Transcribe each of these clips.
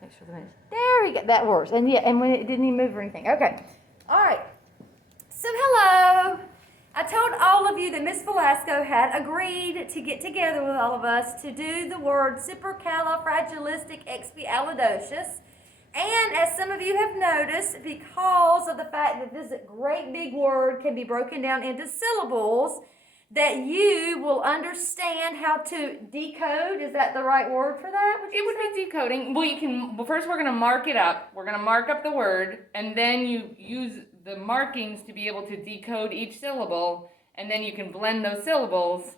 Make sure the minutes. There we go. That works. And yeah, and when it didn't even move or anything. Okay. All right. So hello. I told all of you that Miss Velasco had agreed to get together with all of us to do the word Supercalifragilisticexpialidocious. And as some of you have noticed, because of the fact that this great big word can be broken down into syllables, that you will understand how to decode. Is that the right word for that? It would be decoding. Well, first we're going to mark it up. We're going to mark up the word, and then you use the markings to be able to decode each syllable, and then you can blend those syllables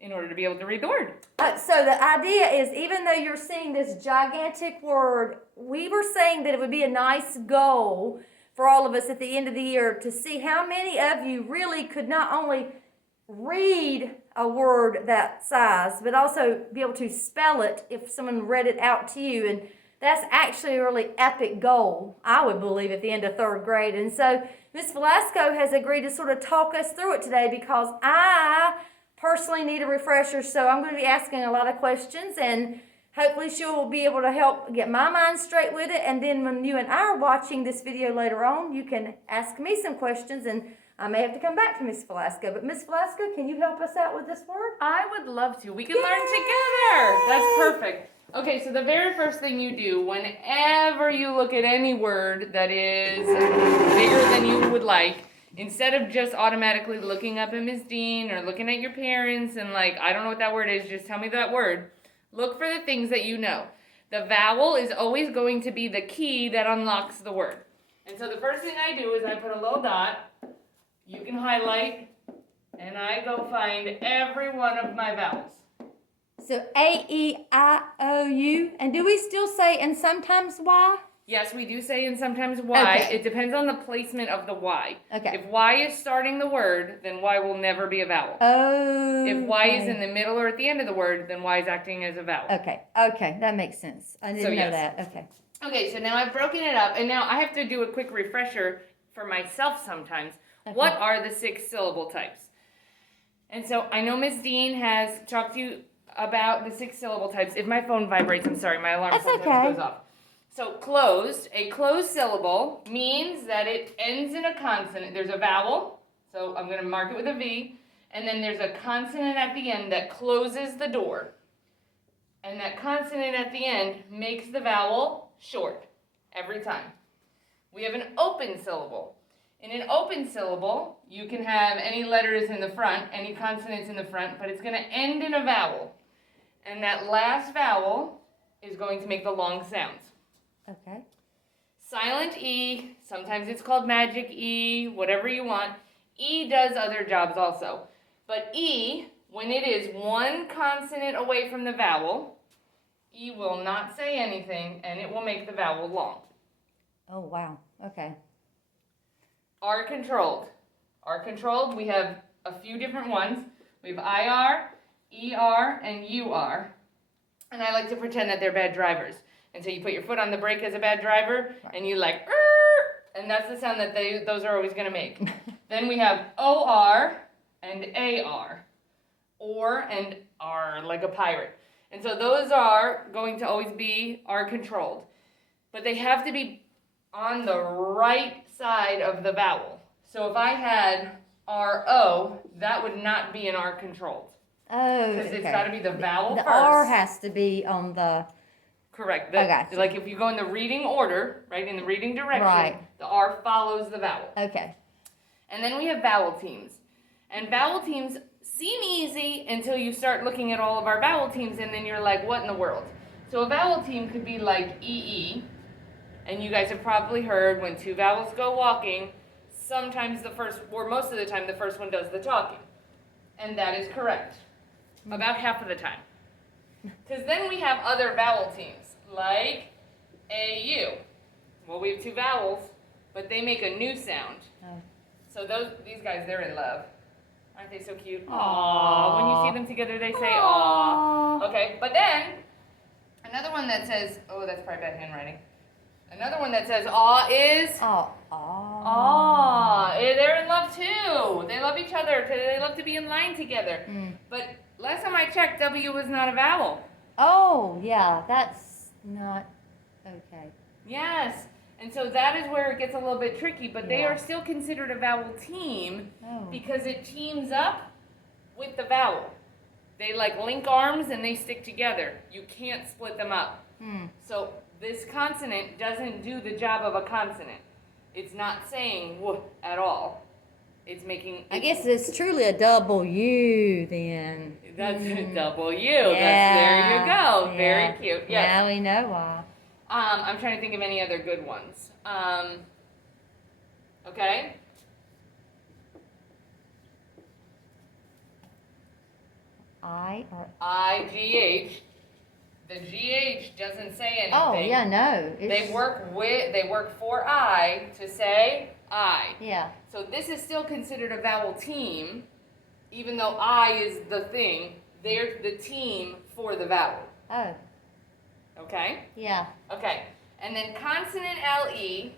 in order to be able to read the word. So the idea is, even though you're seeing this gigantic word, we were saying that it would be a nice goal for all of us at the end of the year to see how many of you really could not only read a word that size, but also be able to spell it if someone read it out to you. And that's actually a really epic goal, I would believe, at the end of third grade. And so Miss Velasco has agreed to sort of talk us through it today, because I personally need a refresher. So I'm going to be asking a lot of questions, and hopefully she will be able to help get my mind straight with it. And then when you and I are watching this video later on, you can ask me some questions, and I may have to come back to Miss Velasco. But Miss Velasco, can you help us out with this word? I would love to. We can learn together. That's perfect. Okay, so the very first thing you do whenever you look at any word that is bigger than you would like, instead of just automatically looking up at Miss Dean or looking at your parents and like, I don't know what that word is, just tell me that word. Look for the things that you know. The vowel is always going to be the key that unlocks the word. And so the first thing I do is I put a little dot. You can highlight, and I go find every one of my vowels. So A-E-I-O-U. And do we still say and sometimes Y? Yes, we do say and sometimes Y. Okay. It depends on the placement of the Y. Okay. If Y is starting the word, then Y will never be a vowel. Oh. If Y is in the middle or at the end of the word, then Y is acting as a vowel. Okay. Okay. That makes sense. I didn't know that. Okay. Okay, so now I've broken it up, and now I have to do a quick refresher for myself sometimes. Okay. What are the 6 syllable types? And so I know Miss Dean has talked to you about the 6 syllable types. If my phone vibrates, I'm sorry, my alarm sometimes goes off. So closed, a closed syllable means that it ends in a consonant. There's a vowel, so I'm going to mark it with a V, and then there's a consonant at the end that closes the door. And that consonant at the end makes the vowel short every time. We have an open syllable. In an open syllable, you can have any letters in the front, any consonants in the front, but it's going to end in a vowel. And that last vowel is going to make the long sounds. Okay. Silent E, sometimes it's called magic E, whatever you want. E does other jobs also. But E, when it is one consonant away from the vowel, E will not say anything, and it will make the vowel long. Oh, wow. Okay. R controlled. R controlled, we have a few different ones. We have IR, ER, and UR. And I like to pretend that they're bad drivers. And so you put your foot on the brake as a bad driver, and you like, and that's the sound that those are always going to make. Then we have OR and AR. Or and R, like a pirate. And so those are going to always be R controlled. But they have to be on the right side of the vowel. So if I had RO, that would not be an R controlled. Oh, because it's got to be the vowel first. The R has to be on the... Correct. Okay. Like if you go in the reading order, right, in the reading direction, right, the R follows the vowel. Okay. And then we have vowel teams. And vowel teams seem easy until you start looking at all of our vowel teams, and then you're like, what in the world? So a vowel team could be like EE, and you guys have probably heard when 2 vowels go walking, sometimes the first, or most of the time, the first one does the talking. And that is correct. About half of the time. Because then we have other vowel teams, like AU. Well, we have 2 vowels, but they make a new sound. Oh. So these guys, they're in love. Aren't they so cute? Aww. When you see them together, they say aww. Okay, but then, another one that says, oh, that's probably bad handwriting. Another one that says aw is? Aw. Aw. They're in love too. They love each other. They love to be in line together. But last time I checked, W was not a vowel. Oh, yeah, that's not... Okay. Yes. And so that is where it gets a little bit tricky, but they Yeah. are still considered a vowel team Oh. because it teams up with the vowel. They like link arms and they stick together. You can't split them up. So this consonant doesn't do the job of a consonant. It's not saying w at all. It's making. I guess it's truly a double U then. That's a double U. Yeah. There you go. Yeah. Very cute. Yes. Now we know why. I'm trying to think of any other good ones. Okay. I or IGH. The GH doesn't say anything. oh yeah, no. They work for I to say I. Yeah. So this is still considered a vowel team, even though I is the thing. They're the team for the vowel. Oh. Okay? Yeah. Okay. And then consonant LE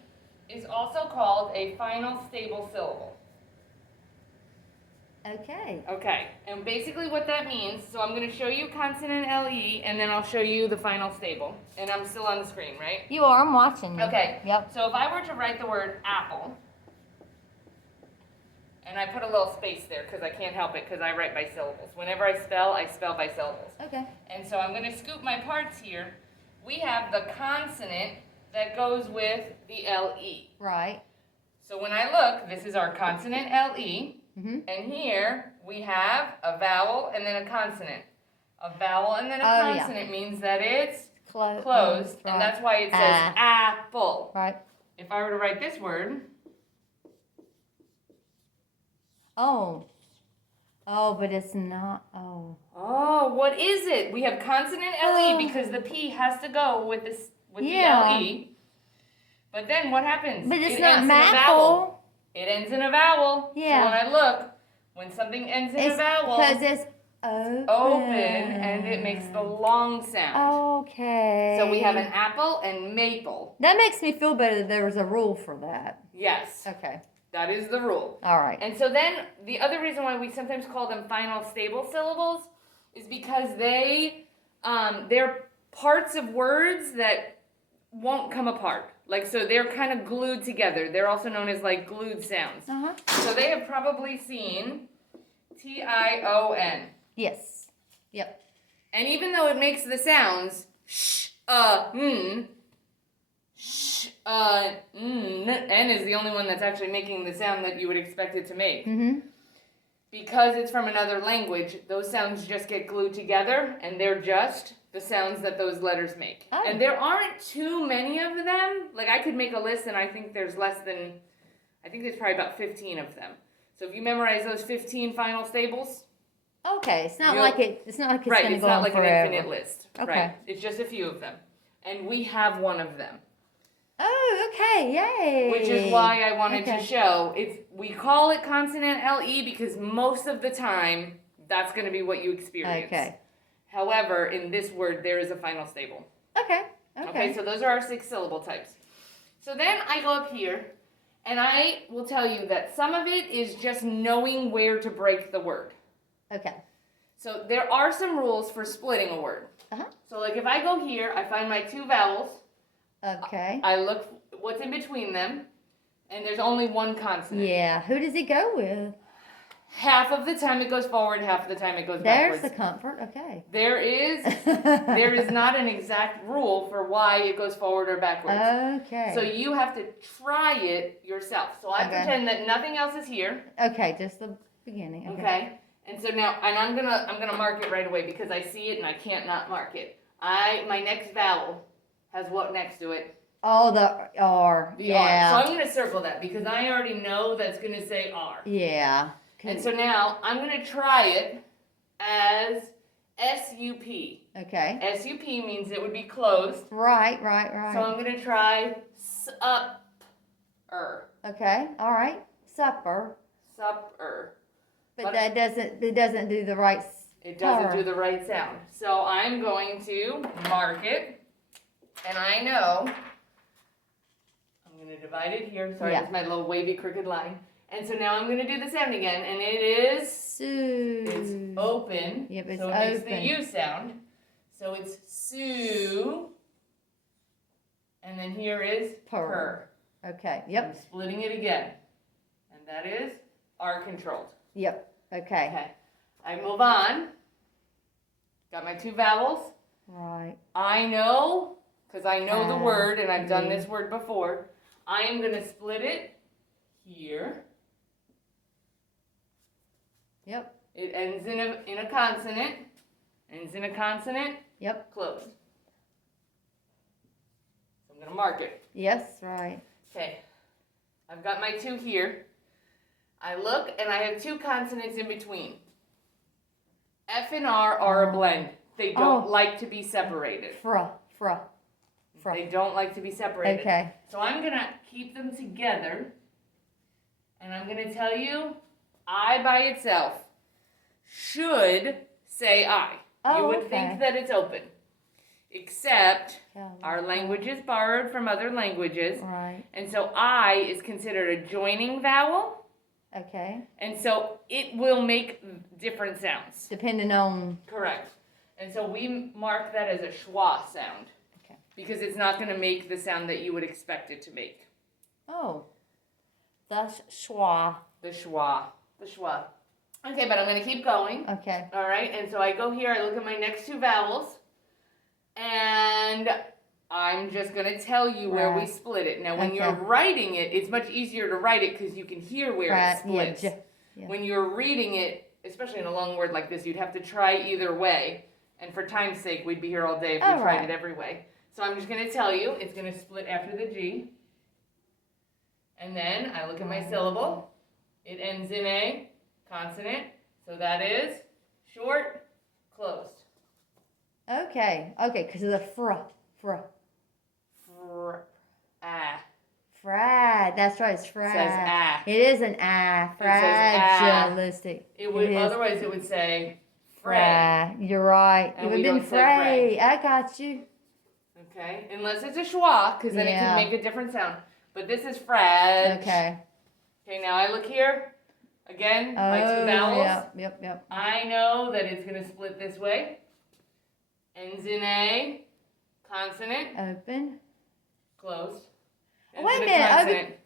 is also called a final stable syllable. Okay. Okay. And basically what that means, so I'm going to show you consonant LE and then I'll show you the final stable. And I'm still on the screen, right? You are. I'm watching you. Okay. Yep. So if I were to write the word apple, and I put a little space there because I can't help it because I write by syllables. Whenever I spell by syllables. Okay. And so I'm going to scoop my parts here. We have the consonant that goes with the LE. Right. So when I look, this is our consonant LE. Mm-hmm. And here we have a vowel and then a consonant. A vowel and then a consonant means that it's closed. Right. And that's why it says apple. Right. If I were to write this word. Oh. Oh, but it's not. Oh. Oh, what is it? We have consonant LE because the P has to go with this with the LE. But then what happens? But it's It not ends in a maple. vowel. It ends in a vowel. Yeah. So when I look, when something ends in a vowel, because it's open. and it makes the long sound. Okay. So we have an apple and maple. That makes me feel better that there's a rule for that. Yes. Okay. That is the rule. All right. And so then the other reason why we sometimes call them final stable syllables is because they're parts of words that won't come apart. Like, so they're kind of glued together. They're also known as like glued sounds. Uh-huh. So they have probably seen T-I-O-N. Yes. Yep. And even though it makes the sounds sh, n, sh, n is the only one that's actually making the sound that you would expect it to make. Mm-hmm. Because it's from another language, those sounds just get glued together, and they're just the sounds that those letters make. Oh. And there aren't too many of them. Like, I could make a list, and I think there's probably about 15 of them. So if you memorize those 15 final stables. Okay, it's not like it's right, going to it's go not on like forever. an infinite list. Okay. Right. It's just a few of them. And we have one of them. Oh, okay, yay. Which is why I wanted to show. We call it consonant LE because most of the time, that's going to be what you experience. Okay. However, in this word, there is a final stable. Okay. Okay, so those are our 6 syllable types. So then I go up here, and I will tell you that some of it is just knowing where to break the word. Okay. So there are some rules for splitting a word. Uh-huh. So like if I go here, I find my 2 vowels. Okay. I look what's in between them, and there's only one consonant. Yeah. Who does it go with? Half of the time it goes forward, half of the time it goes backwards. There's the comfort. Okay. There is not an exact rule for why it goes forward or backwards. Okay. So you have to try it yourself. So I pretend that nothing else is here. Okay, just the beginning. Okay. And so now, and I'm gonna mark it right away because I see it and I can't not mark it. My next vowel has what next to it? Oh, the R. The yeah. R. So I'm gonna circle that because I already know that's gonna say R. Yeah. And so now I'm gonna try it as S-U-P. Okay. S-U-P means it would be closed. Right. So I'm gonna try sup-er. Okay. All right. Supper. Sup-er. But that doesn't do the right. It doesn't do the right sound. So I'm going to mark it, and I know I'm going to divide it here. Sorry, it's my little wavy crooked line. And so now I'm going to do the sound again, and it is Sue. It's open. Yep, it's so it open. makes the U sound. So it's Sue. And then here is per. Okay. I'm Yep. splitting it again. And that is R controlled. Yep. Okay. Okay. I move on. Got my two vowels. Right. I know, because I know the word, and I've done Yeah. this word before. I am going to split it here. Yep. It ends in a consonant. Ends in a consonant. Yep. Closed. So I'm going to mark it. Yes. Right. Okay. I've got my two here. I look, and I have two consonants in between. F and R are a blend. They don't like to be separated. Fra. They don't like to be separated. Okay. So I'm going to keep them together. And I'm going to tell you, I by itself should say I. You would think that it's open. Except our language is borrowed from other languages. Right. And so I is considered a joining vowel. Okay. And so it will make different sounds. Depending on. Correct. And so we mark that as a schwa sound. Okay. Because it's not going to make the sound that you would expect it to make. Oh. That's schwa. The schwa. The schwa. Okay, but I'm going to keep going. Okay. All right, and so I go here, I look at my next two vowels, and I'm just going to tell you where we split it. Now, when you're writing it, it's much easier to write it because you can hear where it splits. Yeah. When you're reading it, especially in a long word like this, you'd have to try either way. And for time's sake, we'd be here all day if we tried it every way. So I'm just going to tell you, it's going to split after the G. And then I look at my syllable. It ends in a consonant. So that is short, closed. Okay. Okay, because of the fra. Frad. That's right. It's frad. It says ah. It is an ah. Fragilistic. It would otherwise it would say fray. You're right. And it would we have been don't say fray. I got you. Okay, unless it's a schwa, because then it can make a different sound. But this is frag. Okay. Okay, now I look here. Again, my two vowels. Yep. I know that it's going to split this way. Ends in a consonant. Open. Closed. Wait a minute.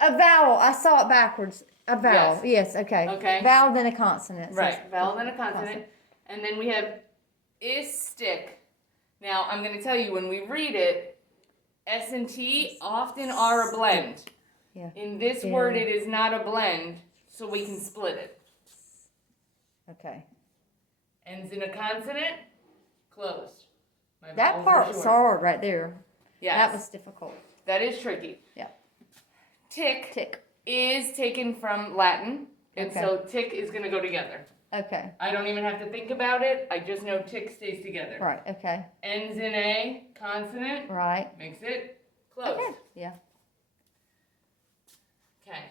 A vowel. I saw it backwards. A vowel. Yes, okay. Okay. Vowel then a consonant. Right. Vowel then a consonant. And then we have stick. Now, I'm going to tell you, when we read it, S and T often are a blend. Yeah. In this word, it is not a blend, so we can split it. Okay. Ends in a consonant. Closed. That part was hard right there. Yes. That was difficult. That is tricky. Yeah. Tick is taken from Latin, and so tick is going to go together. Okay. I don't even have to think about it. I just know tick stays together. Right, okay. Ends in a consonant. Right. Makes it closed. Okay. Yeah. Okay.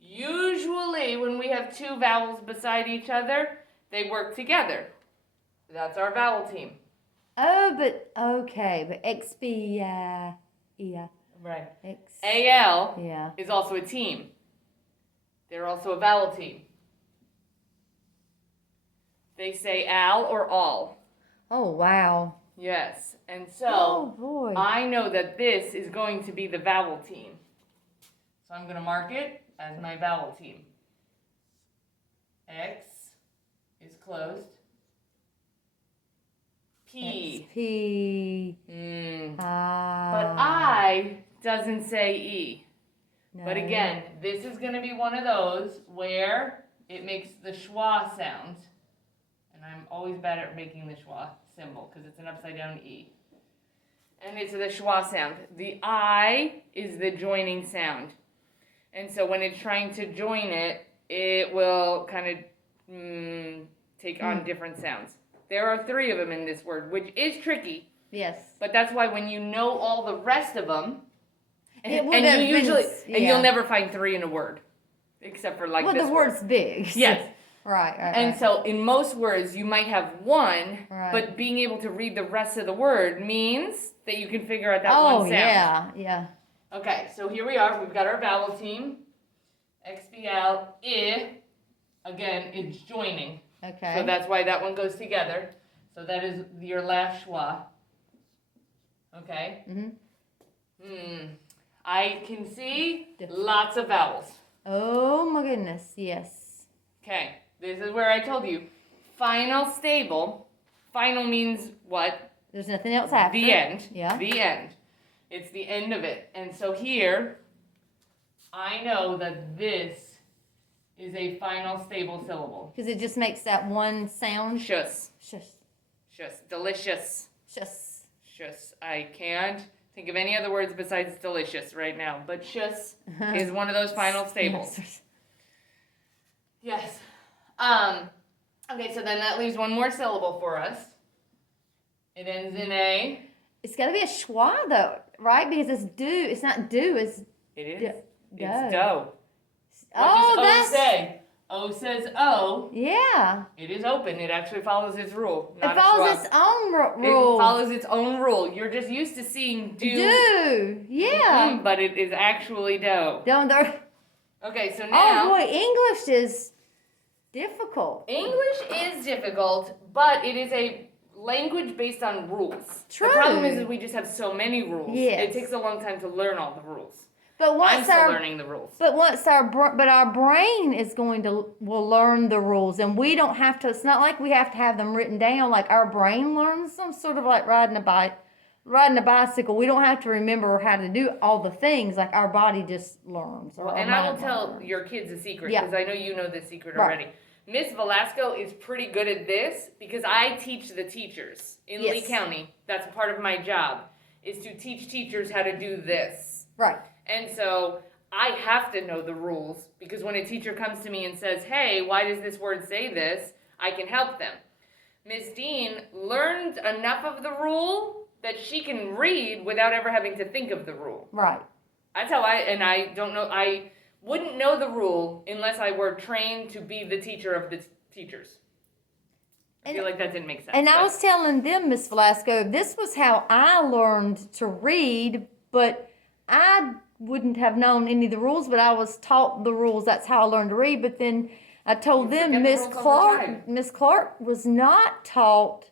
Usually when we have two vowels beside each other, they work together. That's our vowel team. Oh, but okay, but XB, yeah. Right. X. AL is also a team. They're also a vowel team. They say al or all. Oh, wow. Yes. And so boy. I know that this is going to be the vowel team. So I'm going to mark it as my vowel team. X is closed. P. XP. But I doesn't say E. No. But again, this is going to be one of those where it makes the schwa sound. And I'm always bad at making the schwa symbol because it's an upside down E. And it's the schwa sound. The I is the joining sound. And so when it's trying to join it, it will kind of take on different sounds. There are 3 of them in this word, which is tricky. Yes. But that's why when you know all the rest of them, and you usually, you'll never find 3 in a word, except for like this the word's big. So. Yes. Right. And so in most words, you might have one, but being able to read the rest of the word means that you can figure out that one sound. Yeah. Okay, so here we are. We've got our vowel team. XBL, I, again, it's joining. Okay. So that's why that one goes together. So that is your last schwa. Okay? I can see lots of vowels. Oh my goodness, yes. Okay, this is where I told you. Final stable. Final means what? There's nothing else after. The end. Yeah. The end. It's the end of it. And so here, I know that this is a final stable syllable. Because it just makes that one sound. Shuss. Shush. Shuss. Delicious. Shush. Shuss. I can't think of any other words besides delicious right now. But shuss is one of those final stables. Yes. Okay, so then that leaves one more syllable for us. It ends in a. It's got to be a schwa though, right? Because it's do. It's not do. It's It is. dough. It's dough. Oh, what does that's. O say? O says O. Yeah. It is open. It actually follows its rule. Not It follows a schwa. its own rule. It follows its own rule. You're just used to seeing do. Do. Yeah. But it is actually dough. Don't. Okay, so Oh now. boy, English is difficult. English is difficult, but it is a language based on rules. True. The problem is we just have so many rules. Yes. It takes a long time to learn all the rules. But I'm once still our learning the rules. but once our brain is will learn the rules, and we don't have to. It's not like we have to have them written down. Like our brain learns them, sort of like riding a bicycle. We don't have to remember how to do all the things. Like our body just learns. Or And our I will mind tell learns. your kids a secret, Yeah. because I know you know this secret Right. already. Miss Velasco is pretty good at this because I teach the teachers in Lee Yes. County. That's part of my job, is to teach teachers how to do this. Right. And so I have to know the rules, because when a teacher comes to me and says, hey, why does this word say this? I can help them. Miss Dean learned enough of the rule that she can read without ever having to think of the rule. Right. That's how I don't know, I wouldn't know the rule unless I were trained to be the teacher of the teachers. I feel like that didn't make sense. And I but- was telling them, Miss Velasco, this was how I learned to read, but I wouldn't have known any of the rules, but I was taught the rules. That's how I learned to read. But then I told You them forget the rules all the time. Miss Clark was not taught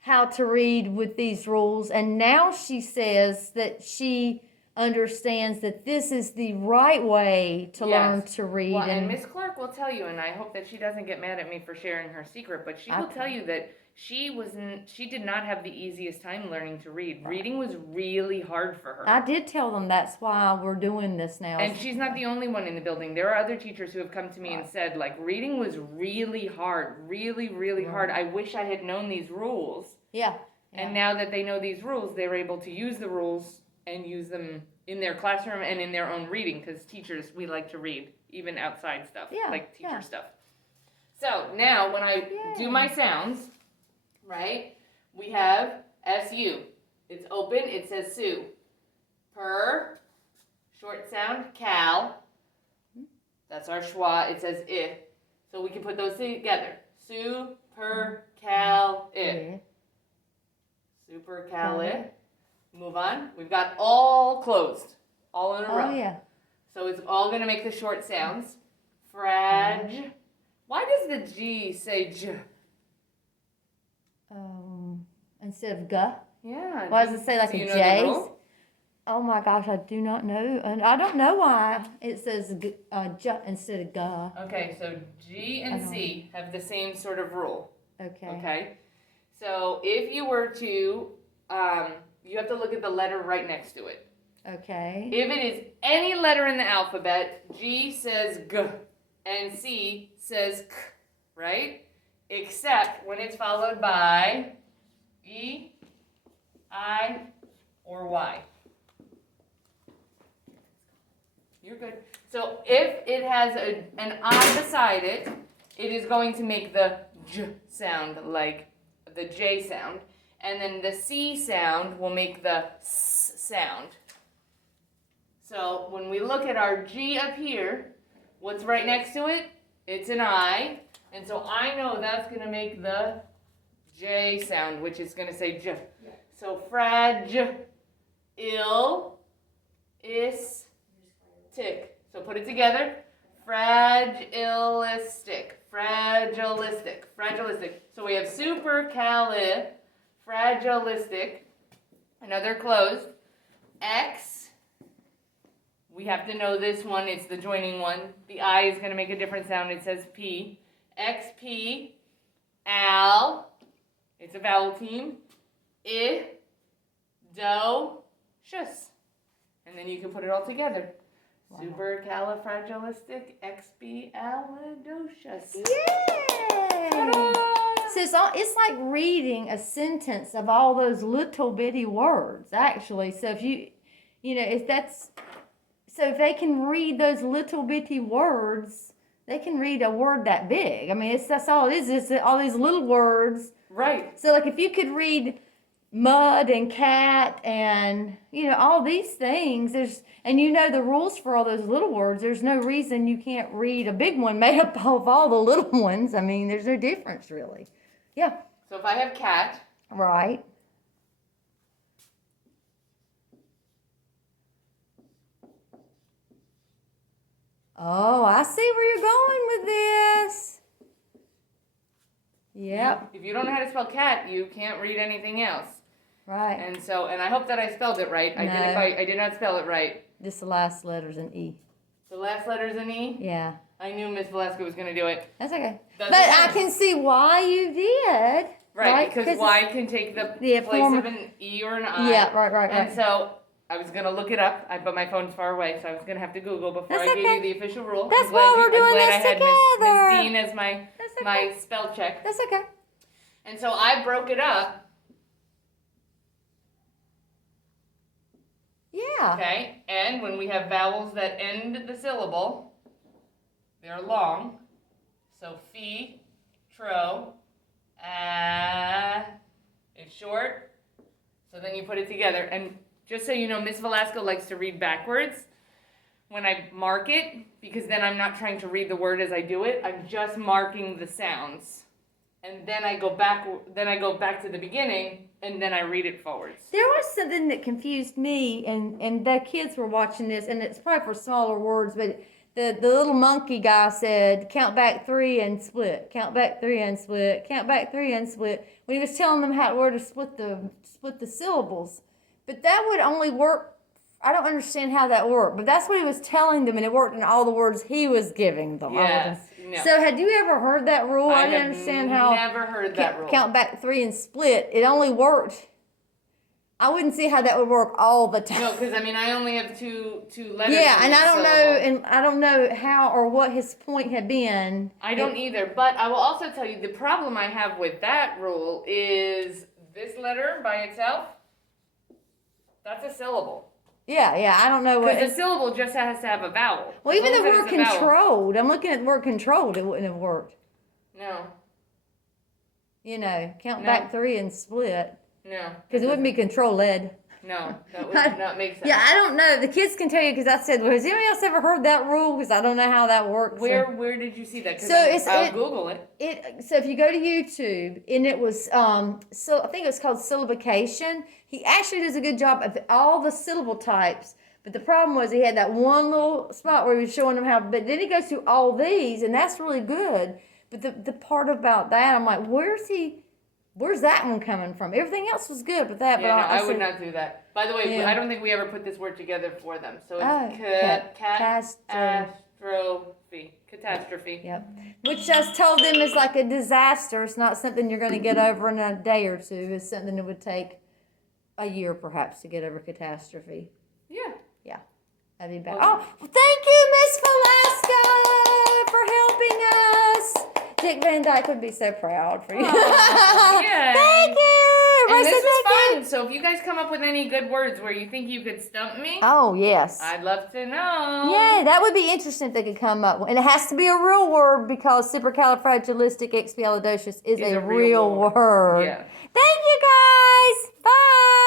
how to read with these rules, and now she says that she understands that this is the right way to learn Yes. to read. Well, and Miss Clark will tell you, and I hope that she doesn't get mad at me for sharing her secret, but she will tell you that she did not have the easiest time learning to read. Reading was really hard for her. I did tell them that's why we're doing this now. And she's not the only one in the building. There are other teachers who have come to me and said, like, reading was really hard, really, really hard. I wish I had known these rules. Yeah. And now that they know these rules, they're able to use the rules and use them in their classroom and in their own reading, because teachers, we like to read, even outside stuff, like teacher stuff. So now when I do my sounds, right, we have S-U. It's open, it says Sue. Per, short sound, cal. That's our schwa, it says I. So we can put those together. Sue, per, cal, I. Yeah. Supercali. Move on. We've got all closed, all in a row. Oh, yeah. So it's all going to make the short sounds. Frag. Why does the G say J? Instead of G. Yeah. Why does it say like do a you know J? the rule? Oh my gosh, I do not know. And I don't know why it says J instead of G. Okay, so G and C have the same sort of rule. Okay. Okay. So if you were to, you have to look at the letter right next to it. Okay. If it is any letter in the alphabet, G says G and C says K, right? Except when it's followed by E, I, or Y. You're good. So if it has an I beside it, it is going to make the J sound, like the J sound. And then the C sound will make the S sound. So when we look at our G up here, what's right next to it? It's an I. And so I know that's going to make the J sound, which is going to say J. So frag, ill, is, tick. So put it together. Fragilistic, fragilistic, fragilistic. So we have supercalifragilistic, another closed, X, we have to know this one, it's the joining one. The I is going to make a different sound. It says P. XP, al, it's a vowel team. I, do, shus. And then you can put it all together. Wow. Supercalifragilisticexpialidocious. Yay! So it's like reading a sentence of all those little bitty words, actually. So if if they can read those little bitty words, they can read a word that big. I mean, that's all it is. It's all these little words. Right. So like if you could read mud and cat and all these things, and the rules for all those little words, there's no reason you can't read a big one made up of all the little ones. I mean, there's no difference really. Yeah. So if I have cat. Right. Oh, I see where you're going with this. Yep. If you don't know how to spell cat, you can't read anything else. Right. And I hope that I spelled it right. No. I did not spell it right. Just the last letter's an E. The last letter's an E? Yeah. I knew Miss Velasco was going to do it. That's okay. I can see why you did. Right, because Y can take the place of an E or an I. Yeah, right. And so I was going to look it up, but my phone's far away, so I was going to have to Google before I gave you the official rule. That's why we're doing this together. I'm glad I had Miss Dean as my spell check. That's okay. And so I broke it up. Yeah. Okay, and when we have vowels that end the syllable, they're long. So fee, tro, it's short. So then you put it together. And just so you know, Miss Velasco likes to read backwards when I mark it, because then I'm not trying to read the word as I do it. I'm just marking the sounds. And then I go back to the beginning, and then I read it forwards. There was something that confused me, and the kids were watching this, and it's probably for smaller words, but the little monkey guy said, count back 3 and split, count back 3 and split, count back 3 and split, when he was telling them where to split the syllables. But that would only work, I don't understand how that worked, but that's what he was telling them, and it worked in all the words he was giving them. Yes. No. So had you ever heard that rule? I didn't understand how. I never heard that rule. Count back 3 and split. It only worked. I wouldn't see how that would work all the time. No, because I only have two letters. Yeah, and I don't know how or what his point had been. I don't either. But I will also tell you the problem I have with that rule is this letter by itself. That's a syllable. Yeah, I don't know what. Because the syllable just has to have a vowel. Well, even the word controlled. I'm looking at the word controlled. It wouldn't have worked. No. Count back 3 and split. No. Because it wouldn't be control-led. No, that would not make sense. Yeah, I don't know. The kids can tell you because I said, well, has anybody else ever heard that rule? Because I don't know how that works. Where did you see that? I'll Google it. So if you go to YouTube, and it was, I think it was called syllabication. He actually does a good job of all the syllable types. But the problem was he had that one little spot where he was showing them how, but then he goes through all these, and that's really good. But the part about that, I'm like, where's that one coming from? Everything else was good, but that. Yeah, but I would not do that. By the way, I don't think we ever put this word together for them. So it's catastrophe. Catastrophe. Yep. Which I told them is like a disaster. It's not something you're going to get over in a day or two. It's something that would take a year perhaps to get over catastrophe. Yeah. Yeah. That'd be bad. Oh, thank you, Miss Velasco, for helping us. Dick Van Dyke would be so proud for you. Yeah. Thank you. And this was fun. So if you guys come up with any good words where you think you could stump me, oh yes, I'd love to know. Yeah, that would be interesting if they could come up with, and it has to be a real word because supercalifragilisticexpialidocious is a real word. Yeah. Thank you guys. Bye.